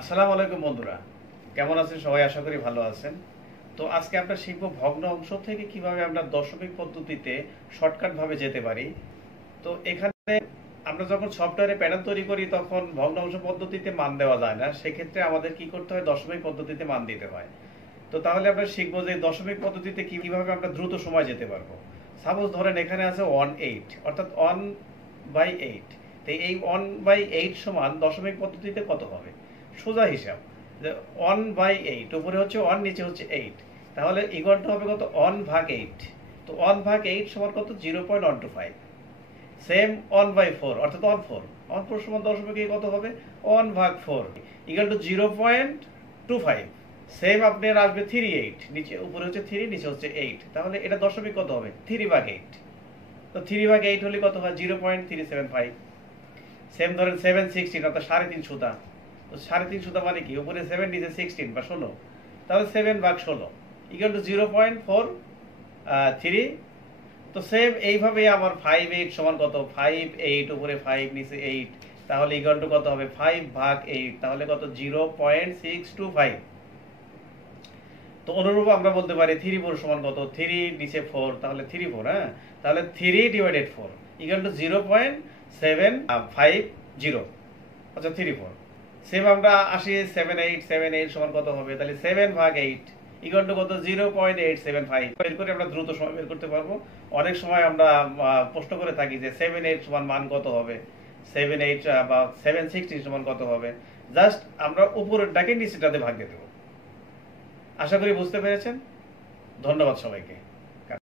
আসসালামু আলাইকুম বন্ধুরা, কেমন আছেন সবাই? আশা করি ভালো আছেন। তো আজকে আমরা শিখব ভগ্ন অংশ থেকে কিভাবে আমরা দশমিক পদ্ধতিতে শর্টকাট ভাবে যেতে পারি। তো এখানে আমরা যখন সফটওয়্যারে প্যাটার্ন তৈরি করি তখন ভগ্নাংশ পদ্ধতিতে মান দেওয়া যায় না, সেক্ষেত্রে আমাদের কি করতে হয়? দশমিক পদ্ধতিতে মান দিতে হয়। তো তাহলে আমরা শিখবো যে দশমিক পদ্ধতিতে কিভাবে আমরা দ্রুত সময় যেতে পারবো। সাপোজ ধরেন এখানে আছে 1/8, অর্থাৎ 1/8। তো এই 1/8 সমান দশমিক পদ্ধতিতে কত হবে? সোজা হিসাব যে 1/8, উপরে হচ্ছে 1, নিচে হচ্ছে 8, তাহলে ইকুয়ালটা হবে কত? 1/8। তো 1/8 সমান কত? 0.125। সেম 1/4, অর্থাৎ 1/4। 1/4 সমান দশমিকে কত হবে? 1/4 ইকুয়াল টু 0.25। সেম আপনার আসবে 3/8, নিচে উপরে হচ্ছে 3, নিচে হচ্ছে 8, তাহলে এটা দশমিক কত হবে? 3/8। তো 3/8 হলে কত হয়? 0.375। সেম ধরেন 7/16, অর্থাৎ 3.5 সুতা। তো 3.5 সুতা মানে কি? উপরে 7, নিচে 16 বা 16, তাহলে 7/16 ইকুয়াল টু 0.43। তো সেম এইভাবে আমার 5/8 সমান কত? 5/8, উপরে 5, নিচে 8, তাহলে ইকুয়াল টু কত হবে? 5/8, তাহলে কত? 0.625। তো অনুরূপ আমরা বলতে পারি 3/4 সমান কত? 3, নিচে 4, তাহলে 3/4। হ্যাঁ, তাহলে 3/4 ইকুয়াল টু 0.750, আচ্ছা 3/4। সেম আমরা আসি 7/8 সমান কত হবে? তাহলে 7/8 ইকুয়াল টু কত? 0.875। বের করে আমরা দ্রুত সময় বের করতে পারবো। অনেক সময় আমরা প্রশ্ন করে থাকি যে 7/8 সমান মান কত হবে, 7/8 বা 7/16 সমান কত হবে। জাস্ট আমরা উপরেরটাকে নিচেটাতে ভাগ দিয়ে দেবো। আশা করি বুঝতে পেরেছেন। ধন্যবাদ সবাইকে।